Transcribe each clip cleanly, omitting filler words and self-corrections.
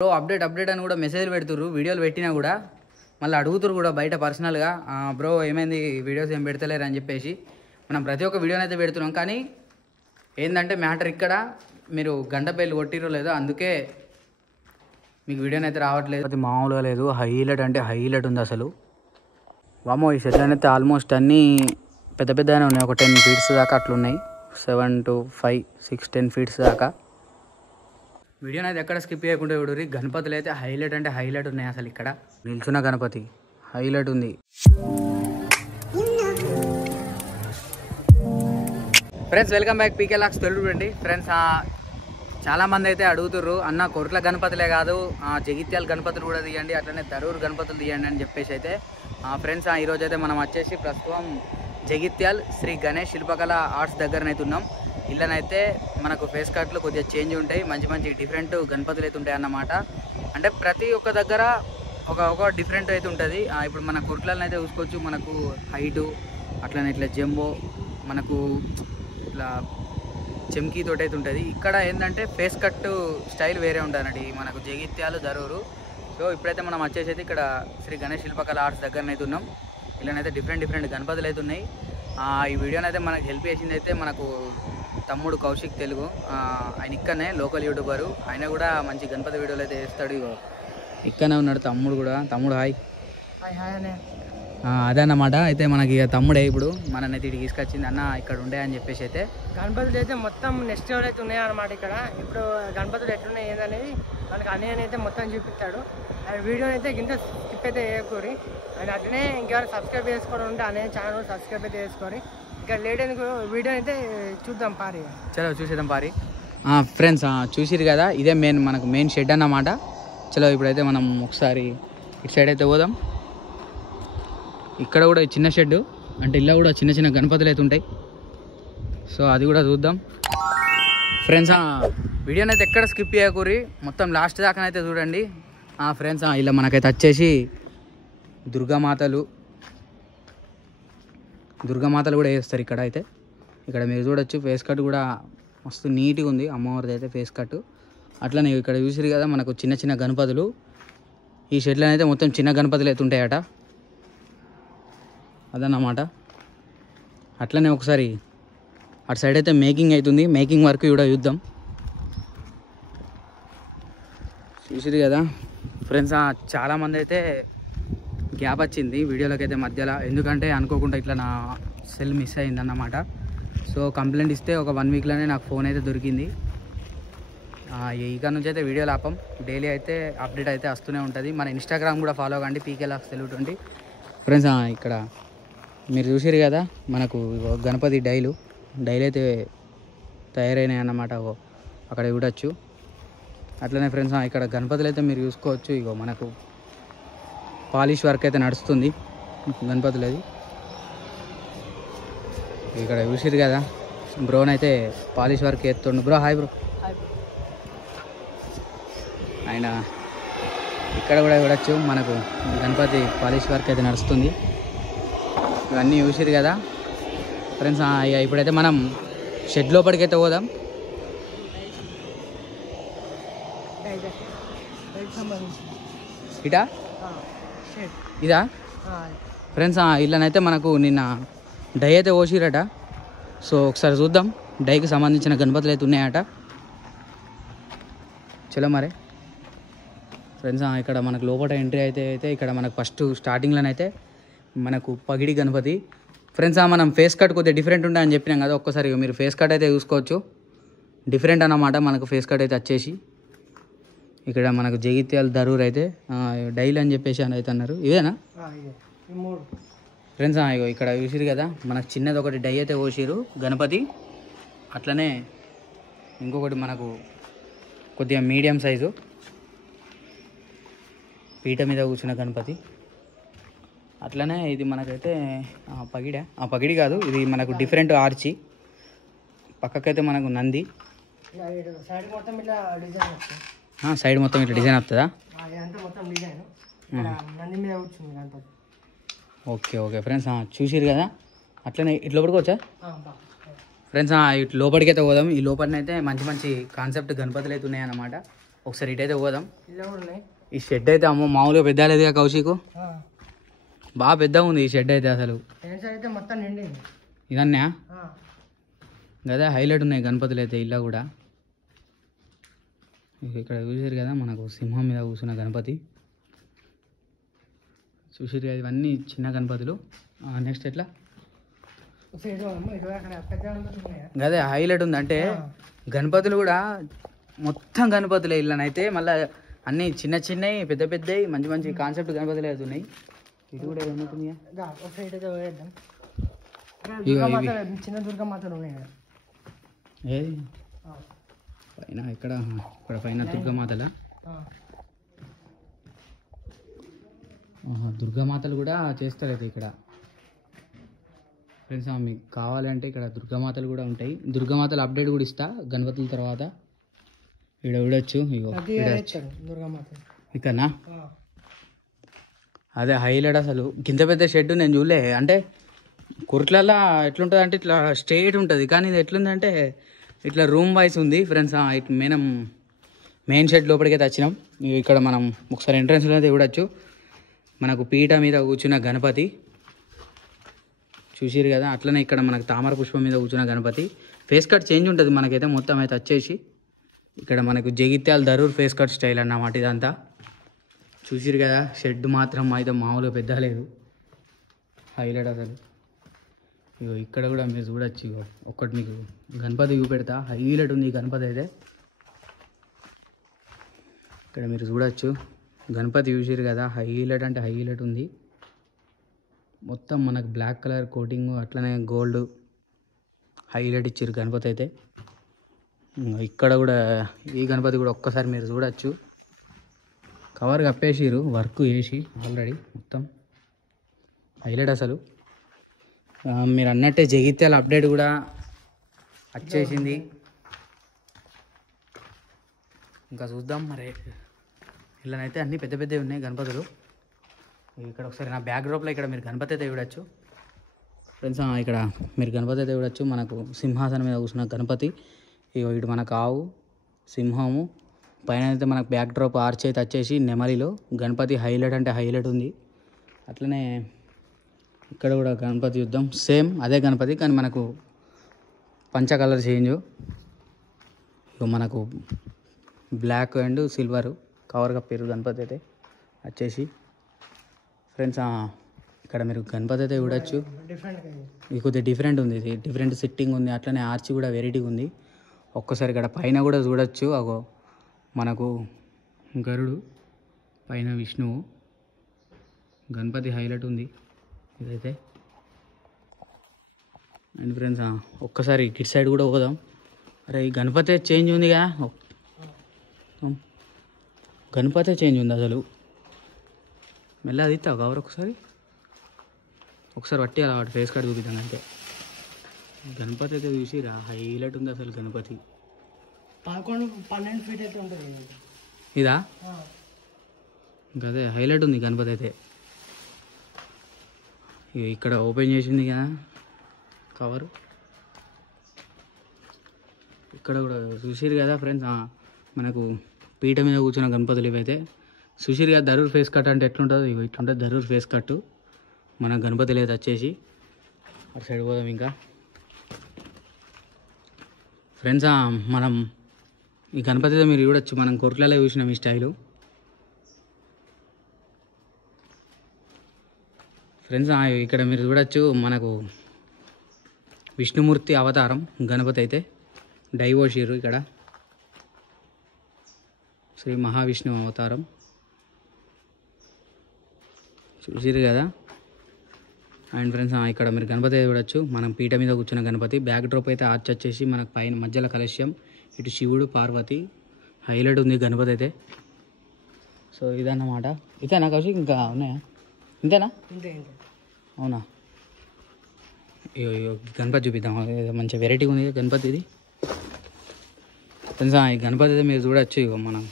Bro update అని కూడా మెసేజ్లు పెడుతుర్రు, వీడియోలు పెట్టినా కూడా మళ్ళీ అడుగుతురు కూడా బయట పర్సనల్గా, బ్రో ఏమైంది వీడియోస్ ఏం పెడతలేరు అని చెప్పేసి. మనం ప్రతి ఒక్క వీడియోని అయితే పెడుతున్నాం, కానీ ఏంటంటే మ్యాటర్ ఇక్కడ మీరు గంట బెల్లు కొట్టిరో లేదో అందుకే మీకు వీడియోని అయితే రావట్లేదు. అది మామూలుగా లేదు, హైలైట్ అంటే హైలైట్ ఉంది అసలు. వామో ఈ షెడ్లు అయితే ఆల్మోస్ట్ అన్నీ పెద్ద పెద్దగానే ఉన్నాయి, ఒక 10 ఫీట్స్ దాకా అట్లున్నాయి, 7 to 5, 6, 10 ఫీట్స్ దాకా. వీడియోని అయితే ఎక్కడ స్కిప్ చేయకుండా చూడరు. గణపతులు అయితే హైలైట్ అంటే హైలైట్ ఉన్నాయి అసలు. ఇక్కడ నిల్చున్న గణపతి హైలైట్ ఉంది. ఫ్రెండ్స్ వెల్కమ్ బ్యాక్ పీకే లాక్స్ తెలుగు అండి. ఫ్రెండ్స్ చాలామంది అయితే అడుగుతుర్రు, అన్న కొట్ల గణపతులే కాదు జగిత్యాల గణపతులు కూడా తీయండి, అట్లనే దరూరు గణపతులు తీయండి అని చెప్పేసి అయితే ఫ్రెండ్స్ ఈరోజు అయితే మనం వచ్చేసి ప్రస్తుతం జగిత్యాల్ శ్రీ గణేష్ శిల్పకళ ఆర్ట్స్ దగ్గరనైతే ఉన్నాం. ఇళ్ళనైతే మనకు ఫేస్ కట్లు కొద్దిగా చేంజ్ ఉంటాయి, మంచి మంచి డిఫరెంట్ గణపతులు అయితే ఉంటాయి అన్నమాట. అంటే ప్రతి ఒక్క దగ్గర ఒక డిఫరెంట్ అయితే ఉంటుంది. ఇప్పుడు మన కుర్ట్లను అయితే చూసుకోవచ్చు, మనకు హైటు అట్లనే ఇట్లా జంబో మనకు ఇట్లా చెమ్కీతోటి అయితే ఉంటుంది. ఇక్కడ ఏంటంటే ఫేస్ కట్ స్టైల్ వేరే ఉంటుందండి మనకు జగిత్యాలు దరూరు. సో ఇప్పుడైతే మనం వచ్చేసి అయితే ఇక్కడ శ్రీ గణేష్ శిల్పకళ ఆర్ట్స్ దగ్గరనైతే ఉన్నాం. ఇలానైతే డిఫరెంట్ గణపతులు అయితే ఉన్నాయి. ఈ వీడియోని అయితే మనకు హెల్ప్ చేసింది అయితే మనకు తమ్ముడు కౌశిక్ తెలుగు, ఆయన ఇక్కడనే లోకల్ యూట్యూబరు, ఆయన కూడా మంచి గణపతి వీడియోలు అయితే వేస్తాడు. ఇక్కడనే ఉన్నాడు తమ్ముడు కూడా. తమ్ముడు హాయ్. అదన్నమాట. అయితే మనకి తమ్ముడే ఇప్పుడు మననైతే ఇటు తీసుకొచ్చింది, అన్న ఇక్కడ ఉండే అని చెప్పేసి అయితే గణపతులు అయితే మొత్తం నెక్స్ట్ లెవెల్ అయితే ఉన్నాయి అన్నమాట. ఇక్కడ ఇప్పుడు గణపతులు ఎట్లున్నాయి ఏందనేది మనకి అన్నయ్య అయితే మొత్తం చూపిస్తాడు. అండ్ వీడియోని అయితే గింత స్కిప్ అయితే వేయకూరి. అండ్ అట్లనే ఇంకెవరు సబ్స్క్రైబ్ చేసుకోవడం ఉంటే అన్నయ్య ఛానల్ సబ్స్క్రైబ్ అయితే చేసుకోరి. ఇంకా లేట్ ఎందుకు వీడియో అయితే చూద్దాం పారి. చలో చూసేద్దాం పారి. ఫ్రెండ్స్ చూసిరు కదా, ఇదే మనకు మెయిన్ షెడ్ అన్నమాట. చలో ఇప్పుడైతే మనం ఒకసారి ఇటు సైడ్ అయితే పోదాం. ఇక్కడ కూడా చిన్న షెడ్, అంటే ఇలా కూడా చిన్న గణపతులు అయితే ఉంటాయి. సో అది కూడా చూద్దాం. ఫ్రెండ్స్ వీడియోని అయితే ఎక్కడ స్కిప్ చేయకూరి, మొత్తం లాస్ట్ దాకానైతే చూడండి. ఫ్రెండ్స్ ఇలా మనకైతే వచ్చేసి దుర్గామాతలు కూడా వేస్తారు ఇక్కడ అయితే. ఇక్కడ మీరు చూడొచ్చు ఫేస్ కట్ కూడా మస్తు నీట్గా ఉంది అమ్మవారిది అయితే ఫేస్ కట్. అట్లనే ఇక్కడ చూసిరు కదా మనకు చిన్న గణపతులు. ఈ షెడ్లో అయితే మొత్తం చిన్న గణపతులు అయితే ఉంటాయట, అదన్నమాట. అట్లనే ఒకసారి అటు సైడ్ అయితే మేకింగ్ అవుతుంది, మేకింగ్ వర్క్ కూడా చూద్దాం. చూసిరు కదా ఫ్రెండ్స్, చాలామంది అయితే గ్యాప్ వచ్చింది వీడియోలోకి అయితే మధ్యలో, ఎందుకంటే అనుకోకుండా ఇట్లా నా సెల్ మిస్ అయిందన్నమాట. సో కంప్లైంట్ ఇస్తే ఒక 1 వీక్లోనే నాకు ఫోన్ అయితే దొరికింది. ఇక్కడ నుంచి అయితే వీడియోలు ఆపం, డైలీ అయితే అప్డేట్ అయితే వస్తూనే ఉంటుంది. మన ఇన్స్టాగ్రామ్ కూడా ఫాలో కండి, పీకే లాక్స్ తెలుగు 20. ఫ్రెండ్స్ ఇక్కడ మీరు చూసిరు కదా మనకు గణపతి డైలు అయితే తయారైనాయి అన్నమాట, అక్కడ చూడొచ్చు. అట్లనే ఫ్రెండ్స్ ఇక్కడ గణపతులు అయితే మీరు చూసుకోవచ్చు. ఇగో మనకు పాలిష్ వర్క్ అయితే నడుస్తుంది గణపతులది. ఇక్కడ చూసిరు కదా బ్రోన్ అయితే పాలిష్ వర్క్ ఎత్తుండు. Bro hi bro. ఆయన ఇక్కడ కూడా చూడొచ్చు మనకు గణపతి పాలిష్ వర్క్ అయితే నడుస్తుంది. ఇవన్నీ చూసిరు కదా ఫ్రెండ్స్. ఇప్పుడైతే మనం షెడ్ లోపలికి అయితే పోదాం. ఇటా ఇదా ఫ్రెండ్స్, ఇళ్ళనైతే మనకు నిన్న డై అయితే పోసిరట. సో ఒకసారి చూద్దాం, డైకి సంబంధించిన గణపతులు అయితే ఉన్నాయట. చలో మరి ఫ్రెండ్స్, ఇక్కడ మనకు లోపల ఎంట్రీ అయితే ఇక్కడ మనకు ఫస్ట్ స్టార్టింగ్లోనైతే మనకు పగిడి గణపతి. ఫ్రెండ్స్ మనం ఫేస్ కట్ కొద్దిగా డిఫరెంట్ ఉంటాయి అని చెప్పినాం కదా, ఒక్కసారి మీరు ఫేస్ కట్ అయితే చూసుకోవచ్చు. డిఫరెంట్ అన్నమాట మనకు ఫేస్ కట్ అయితే వచ్చేసి. ఇక్కడ మనకు జగిత్యాల దరూర్ అయితే డైల్ అని చెప్పేసి అని అయితే అన్నారు, ఇదేనా ఫ్రెండ్స్? ఇక్కడ చూసిరు కదా మనకు చిన్నది ఒకటి డై అయితే పోసిరు గణపతి. అట్లనే ఇంకొకటి మనకు కొద్దిగా మీడియం సైజు పీట మీద కూర్చున్న గణపతి. అట్లనే ఇది మనకైతే పగిడి కాదు, ఇది మనకు డిఫరెంట్ ఆర్చి. పక్కకైతే మనకు నంది, సైడ్ మొత్తం ఇట్లా డిజైన్ వస్తుందా? ఓకే ఫ్రెండ్స్ చూసిరు కదా. అట్లనే ఇట్లా లోపలికి వచ్చా ఫ్రెండ్స్, ఇటు లోపలికి అయితే పోదాం. ఈ లోపలనైతే మంచి కాన్సెప్ట్ గణపతులు అయితే ఉన్నాయన్నమాట. ఒకసారి ఇటైతే పోదాం. ఇలా కూడా ఉన్నాయి. ఈ షెడ్ అయితే అమ్మో మామూలుగా పెద్ద లేదుగా కౌశికు, బాగా పెద్దగా ఉంది ఈ షెడ్ అయితే. అసలు అయితే మొత్తం నిండింది ఇదన్నా కదా, హైలైట్ ఉన్నాయి గణపతులు అయితే. ఇలా కూడా ఇక్కడ చూసారు కదా మనకు సింహం మీద కూర్చున్న గణపతి చూసారు కదా. ఇవన్నీ చిన్న గణపతులు. నెక్స్ట్ ఎట్లా అదే హైలైట్ ఉంది అంటే గణపతులు కూడా మొత్తం గణపతులే ఇళ్ళనైతే. మళ్ళీ అన్నీ చిన్న చిన్నవి పెద్ద పెద్దవి మంచి మంచి కాన్సెప్ట్ గణపతులు అవుతున్నాయి. ఇది కూడా ఏమవుతుంది చిన్న దుర్గమాతలు ఉన్నాయి ఏది పైన ఇక్కడ ఇక్కడ పైన దుర్గామాతల దుర్గామాతలు కూడా చేస్తారు అయితే ఇక్కడ ఫ్రెండ్స్. మీకు కావాలంటే ఇక్కడ దుర్గామాతలు కూడా ఉంటాయి. దుర్గామాతలు అప్డేట్ కూడా ఇస్తా గణపతుల తర్వాత. ఇక్కడ చూడొచ్చు ఇగో ఇక్కడనా అదే హైలైట్. అసలు గింత పెద్ద షెడ్ నేను చూడలే. అంటే కుర్ట్లల్లో ఎట్లుంటుంది అంటే ఇట్లా స్ట్రైట్ ఉంటుంది, కానీ ఇది ఎట్లుందంటే ఇట్లా రూమ్ వైజ్ ఉంది ఫ్రెండ్స్. ఇటు మనం మెయిన్ షెడ్ లోపలికైతే వచ్చినాం. ఇక్కడ మనం ఒకసారి ఎంట్రన్స్లో అయితే చూడొచ్చు మనకు పీట మీద కూర్చున్న గణపతి చూసిరు కదా. అట్లనే ఇక్కడ మనకు తామర పుష్పం మీద కూర్చున్న గణపతి. ఫేస్ కట్ చేంజ్ ఉంటుంది మనకైతే. మొత్తం అయితే వచ్చేసి ఇక్కడ మనకు Jagtial Darur face cut style అన్నమాట ఇదంతా. చూసిరు కదా షెడ్ మాత్రం అయితే మామూలుగా పెద్ద లేదు, హైలైట్ అసలు. ఇగో ఇక్కడ కూడా మీరు చూడొచ్చు. ఇగో ఒక్కటి మీకు గణపతి చూపెడతా, హైలైట్ ఉంది ఈ గణపతి అయితే. ఇక్కడ మీరు చూడొచ్చు గణపతి చూసిరు కదా, హైలైట్ అంటే హైలైట్ ఉంది. మొత్తం మనకు బ్లాక్ కలర్ కోటింగ్ అట్లనే గోల్డ్ హైలైట్ ఇచ్చారు గణపతి అయితే. ఇక్కడ కూడా ఈ గణపతి కూడా ఒక్కసారి మీరు చూడొచ్చు. కవర్ కప్పేసిరు వర్క్ చేసి ఆల్రెడీ మొత్తం హైలైట్ అసలు. మీరు అన్నట్టే జగిత్యాల అప్డేట్ కూడా వచ్చేసింది. ఇంకా చూద్దాం మరి. ఇలానైతే అన్నీ పెద్ద పెద్దవి ఉన్నాయి గణపతులు. ఇక్కడ ఒకసారి నా బ్యాక్ డ్రాప్లో ఇక్కడ మీరు గణపతి అయితే చూడొచ్చు ఫ్రెండ్స్. ఇక్కడ మీరు గణపతి అయితే చూడొచ్చు. మనకు సింహాసనం మీద కూర్చున్న గణపతి. ఇటు మనకు ఆవు సింహము పైన అయితే మనకు బ్యాక్ డ్రాప్ ఆర్చ్ అయితే వచ్చేసి నెమలిలో గణపతి హైలైట్ అంటే హైలైట్ ఉంది. అట్లనే ఇక్కడ కూడా గణపతి యుద్ధం సేమ్ అదే గణపతి, కానీ మనకు పంచ కలర్ చేంజ్. మనకు బ్లాక్ అండ్ సిల్వర్ కవర్ కప్పారు గణపతి అయితే వచ్చేసి ఫ్రెండ్స్. ఇక్కడ మీరు గణపతి అయితే చూడొచ్చు. ఇది కొద్దిగా డిఫరెంట్ ఉంది, ఇది డిఫరెంట్ సిట్టింగ్ ఉంది. అట్లనే ఆర్చ్ కూడా వెరైటీగా ఉంది. ఒక్కసారి ఇక్కడ పైన కూడా చూడొచ్చు. అగో మనకు గరుడు పైన విష్ణువు గణపతి హైలైట్ ఉంది ఇదైతే. అండ్ ఫ్రెండ్స్ ఒక్కసారి కిట్ సైడ్ కూడా పోదాం. అరే ఈ గణపతి చేంజ్ ఉందిగా, గణపతి చేంజ్ ఉంది అసలు. మెల్ల అది ఇస్తావు కవర్ ఒకసారి పట్టి అలా వాటి ఫేస్ కార్డ్ చూపిద్దాం అంతే. గణపతి అయితే చూసిరా హైలైట్ ఉంది అసలు గణపతి. 11-12 ఫీట్ అయితే ఉంటుంది ఇదా. అదే హైలైట్ ఉంది గణపతి అయితే. ఇక్కడ ఓపెన్ చేసింది కదా కవరు. ఇక్కడ కూడా చూసిరు కదా ఫ్రెండ్స్. మనకు పీట మీద కూర్చున్న గణపతులు ఇవైతే చూసిరు కదా. దరూర్ ఫేస్ కట్ అంటే ఎట్లుంటుందో ఇట్లుంటుంది దరూర్ ఫేస్ కట్. మన గణపతులు అయితే వచ్చేసి అటు సైడ్ పోదాం. ఇంకా ఫ్రెండ్స్ మనం ఈ గణపతితో మీరు చూడొచ్చు. మనం కొర్ట్లలో చూసినాం ఈ స్టైలు ఫ్రెండ్స్. ఇక్కడ మీరు చూడొచ్చు మనకు విష్ణుమూర్తి అవతారం గణపతి అయితే డైవోషిరు. ఇక్కడ శ్రీ మహావిష్ణువు అవతారం చూసిరు కదా. అండ్ ఫ్రెండ్స్ ఇక్కడ మీరు గణపతి అయితే చూడొచ్చు. మనం పీట మీద కూర్చున్న గణపతి. బ్యాక్ డ్రాప్ అయితే ఆర్చ్ వచ్చేసి మనకు పైన మధ్యలో కలశ్యం, ఇటు శివుడు పార్వతి హైలైట్ ఉంది గణపతి అయితే. సో ఇదన్నమాట. ఇంతేనా కౌశిక్, ఇంకా ఉన్నాయా? ఇంతేనా? అవునా? గణపతి చూపిద్దాం. మంచి వెరైటీ ఉంది గణపతి ఇది ఫ్రెండ్స్. ఈ గణపతి అయితే మీరు చూడొచ్చు. ఇగో మనం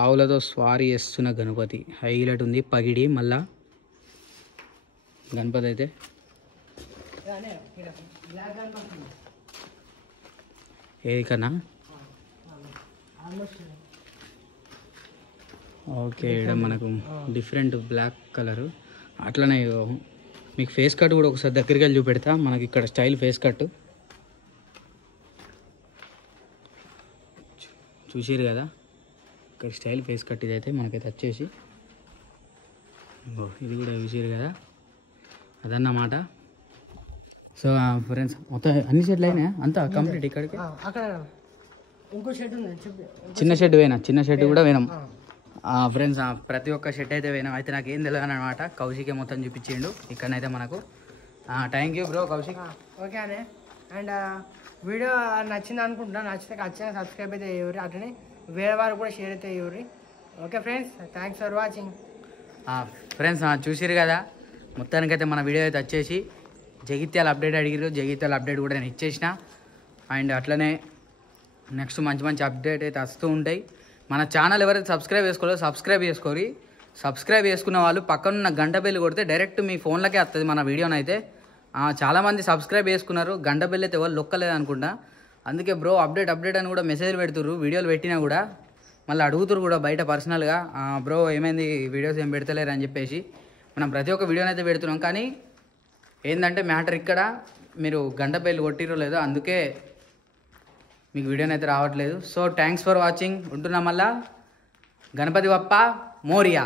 ఆవులతో స్వారీ చేస్తున్న గణపతి హైలైట్ ఉంది. పగిడి మళ్ళా గణపతి అయితే ఏది కన్నా ఓకే ఇక్కడ మనకు డిఫరెంట్ బ్లాక్ కలరు అట్లనే మీకు ఫేస్ కట్ కూడా ఒకసారి దగ్గరికి వెళ్ళి చూపెడతా. మనకి ఇక్కడ స్టైల్ ఫేస్ కట్ చూసిరు కదా, ఇక్కడ స్టైల్ ఫేస్ కట్ ఇదైతే మనకైతే వచ్చేసి ఇది కూడా చూసిరు కదా, అదన్నమాట. సో ఫ్రెండ్స్ మొత్తం అన్ని షెడ్లు అయినాయా అంతా కంప్లీట్ ఇక్కడికి? అక్కడ ఇంకో షెడ్ ఉంది, చిన్న షెడ్ పోయినా, చిన్న షెడ్ కూడా పోయినాం ఫ్రెండ్స్. ప్రతి ఒక్క షెడ్ అయితే పోయినాం. అయితే నాకు ఏం తెలియదు అనమాట, కౌశికే మొత్తం చూపించిండు ఇక్కడనైతే మనకు. Thank you bro Kaushik. Okay అనే. అండ్ వీడియో నచ్చింది అనుకుంటున్నా, నచ్చితే ఖచ్చితంగా సబ్స్క్రైబ్ అయితే చేయరు, అట్లనే వేరే వారు కూడా షేర్ అయితే చేయరు. Okay friends, thanks for watching. Friends చూసిరు కదా, మొత్తానికైతే మన వీడియో అయితే వచ్చేసి జగిత్యాల అప్డేట్ అడిగిరు, జగిత్యాల అప్డేట్ కూడా నేను ఇచ్చేసిన. అండ్ అట్లనే నెక్స్ట్ మంచి మంచి అప్డేట్ అయితే వస్తూ ఉంటాయి. మన ఛానల్ ఎవరైతే సబ్స్క్రైబ్ చేసుకోవాలో సబ్స్క్రైబ్ చేసుకోరి. సబ్స్క్రైబ్ చేసుకున్న వాళ్ళు పక్కనున్న గంట బెల్ కొడితే డైరెక్ట్ మీ ఫోన్లకే వస్తుంది మన వీడియోనైతే. చాలామంది సబ్స్క్రైబ్ చేసుకున్నారు, గంట బెల్ అయితే ఎవరు లొక్కలేదు అనుకుంటా. అందుకే బ్రో అప్డేట్ అని కూడా మెసేజ్లు పెడుతుర్రు, వీడియోలు పెట్టినా కూడా మళ్ళీ అడుగుతురు కూడా బయట పర్సనల్గా, బ్రో ఏమైంది వీడియోస్ ఏం పెడతలేరు అని చెప్పేసి. మనం ప్రతి ఒక్క వీడియోని అయితే పెడుతున్నాం, కానీ ఏంటంటే మ్యాటర్ ఇక్కడ మీరు గంట బెల్ కొట్టిరో లేదో అందుకే మీకు వీడియోని అయితే రావట్లేదు. So thanks for watching. ఉంటున్నాం మళ్ళా. గణపతి బప్పా మోరియా.